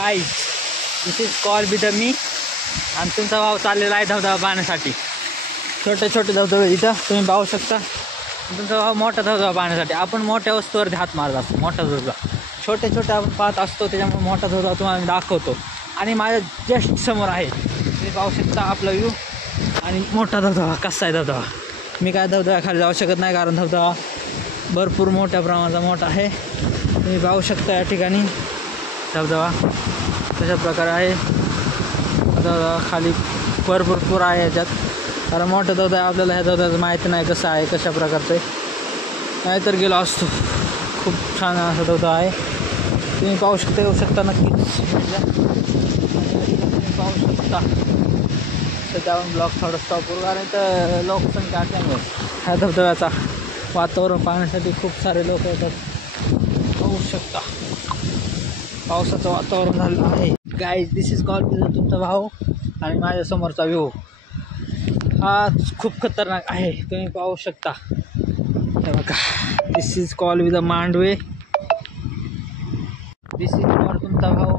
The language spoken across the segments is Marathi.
Guys this is call with me आणि तुमचा भाव चाललेला आहे धबधबा पाहण्यासाठी. छोटे छोटे धबधबे इथं तुम्ही पाहू शकता. तुमचा भाव मोठा धबधबा पाहण्यासाठी. आपण मोठ्या वस्तूवरती हात मारत असतो. मोठा धबधबा छोटे छोटे आपण पाहत असतो, त्याच्यामुळे मोठा धबधबा तुम्हाला दाखवतो. आणि माझ्या जस्ट समोर आहे, तुम्ही पाहू शकता आपला व्ह्यू. आणि मोठा धबधबा कसा आहे धबधबा. मी काय धबधब्याखाली जाऊ शकत नाही, कारण धबधबा भरपूर मोठ्या प्रमाणाचा मोठा आहे. तुम्ही पाहू शकता या ठिकाणी धबधबा कशा प्रकारे आहे. धबधबा खाली भरपूर पूर आहे याच्यात, कारण मोठा धबधबा आपल्याला ह्या धबधब्याचं माहिती नाही कसं आहे, कशा प्रकारचं आहे. नाहीतर गेलो असतो. खूप छान असा धबधबा आहे. तुम्ही पाहू शकता, येऊ शकता नक्कीच. तुम्ही पाहू शकता. सध्या आपण ब्लॉग थोडं स्टॉप करू, कारण तर लोकसंख्या असल्यामुळे ह्या धबधब्याचा वातावरण पाहण्यासाठी खूप सारे लोक येतात. पाहू शकता पावसाचं वातावरण झालं आहे. Guys this is call with तुमचा भाऊ आणि माझ्या समोरचा व्ह्यू हा खूप खतरनाक आहे. तुम्ही पाहू शकता. हे बघा, this is call with a Mandave. This is for तुमचा भाऊ.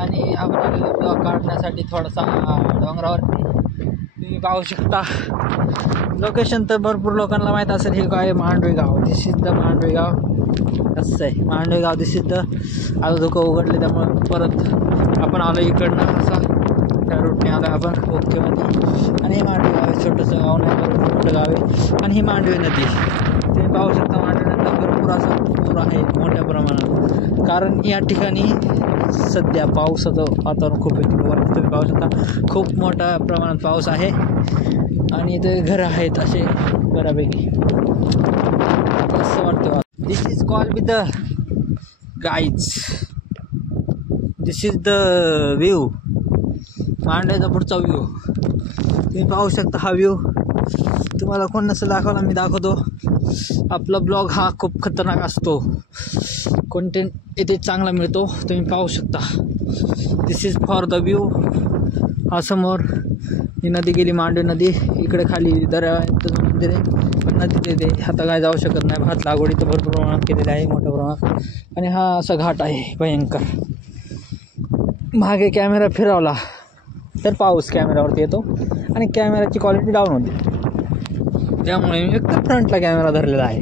आणि आपण आलेलो ब्लॉग काढण्यासाठी थोडासा डोंगरावरती. तुम्ही पाहू शकता. लोकेशन तर भरपूर लोकांना माहीत असेल. हे काय मांडवे गाव. दिस इज द मांडवे गाव. कसं आहे मांडवे गाव. दिस इज द आता धुकं उघडले, त्यामुळे परत आपण आलो इकडनं. असा त्या रूटने आलो आपण ओकेमध्ये. आणि हे मांडवे गाव आहे. छोटंसं गाव नाही, मोठं गाव आहे. आणि ही मांडवे नदी तुम्ही पाहू शकता. मांडवे नदीला भरपूर असा पूर आहे मोठ्या प्रमाणात, कारण या ठिकाणी सध्या पावसाचं वातावरण खूप आहे. वरती तुम्ही पाहू शकता खूप मोठ्या प्रमाणात पाऊस आहे. आणि इथे घरं आहेत असे बऱ्यापैकी. असं वाटतं. This is call with the guys. This is the view. मांडव्याचा पुढचा व्ह्यू तुम्ही पाहू शकता. हा व्ह्यू तुम्हाला कोण नसेल दाखवला, मी दाखवतो. आपला ब्लॉग हा खूप खतरनाक असतो. कंटेंट इथे चांगला मिळतो. तुम्ही पाहू शकता. दिस इज फॉर द व्ह्यू. हा समोर ही नदी गेली, मांडवी नदी. इकडे खाली दर्या मंदिर आहे, पण नदी तिथे आता काय जाऊ शकत नाही. भात लागवडी तर भरपूर प्रमाणात केलेली आहे, मोठ्या प्रमाणात. आणि हा असा घाट आहे भयंकर. मागे कॅमेरा फिरवला तर पाऊस कॅमेऱ्यावरती येतो आणि कॅमेराची क्वालिटी डाऊन होते. त्यामुळे मी एकदम फ्रंटला कॅमेरा धरलेला आहे.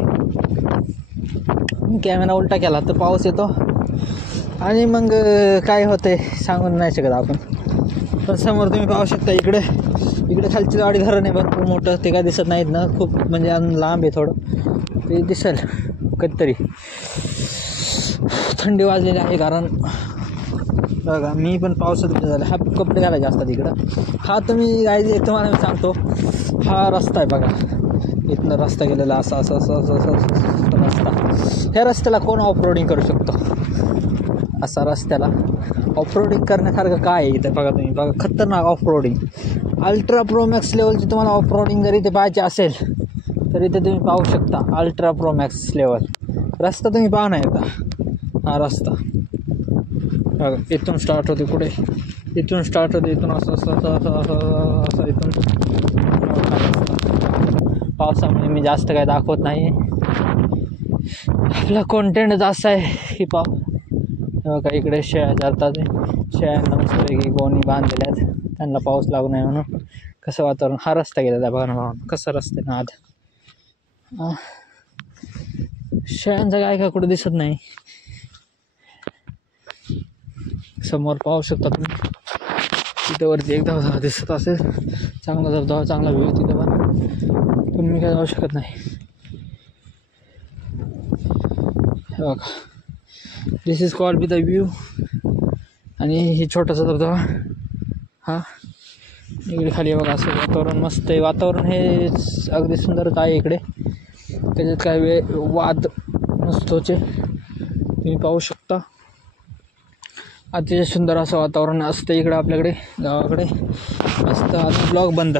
कॅमेरा उलटा केला तर पाऊस येतो. आणि मग काय होते सांगून नाही शकत आपण. पण समोर तुम्ही पाहू शकता. इकडे खालची वाडी धरण आहे भरपूर मोठं. ते काय दिसत नाहीत ना, खूप म्हणजे लांब आहे थोडं. ते दिसेल कधीतरी. थंडी वाजलेली आहे, कारण बघा मी पण पावसात झालं. हा कपडे घालायचे असतात इकडं. हा तुम्ही काय तुम्हाला मी सांगतो. हा रस्ता आहे बघा. इथनं रस्ता गेलेला असा असं असं असं असं रस्ता. ह्या रस्त्याला कोण ऑफरोडिंग करू शकतो. असा रस्त्याला ऑफरोडिंग करण्यासारखं काय आहे इथं बघा. तुम्ही बघा खतरनाक ऑफरोडिंग. अल्ट्रा प्रो मॅक्स लेवलची तुम्हाला ऑफरोडिंग जर इथे पाहायची असेल तर इथे तुम्ही पाहू शकता. अल्ट्रा प्रो मॅक्स लेवल रस्ता तुम्ही पाहा ना येता. हा रस्ता बघा. इथून स्टार्ट होते पुढे. इथून स्टार्ट होते. इथून असं असं असं असं असं असं इथून. पावसामुळे मी जास्त काय दाखवत नाही. आपला कंटेंट जास्त आहे की बघा इकडे शेळ्या चालतात. शेळ्यांना मस्तपैकी गोणी बांधलेल्या आहेत, त्यांना पाऊस लागू नये म्हणून. कसं वातावरण. हा रस्ता गेलेला आहे बघा ना भावना. कसं रस्ता ना आत. शेळ्यांचं काय का कुठं दिसत नाही. समोर पाहू शकता तुम्ही. तिथं वरती एक धबधबा दिसत असेल. चांगला धबधबा, चांगला व्ह्यू तिथं, पण मी काय जाऊ शकत नाही. हे बघा this is called with the view. आणि हे छोटासा धबधबा हा इकडे खाली बघा. असं वातावरण मस्त आहे. वातावरण हे अगदी सुंदरच आहे इकडे. त्याच्यात काय वाद नसतोचे. तुम्ही पाहू शकता. अतिशय सुंदर असं वातावरण असतं इकडं आपल्याकडे गावाकडे. मस्त. आता ब्लॉग बंद.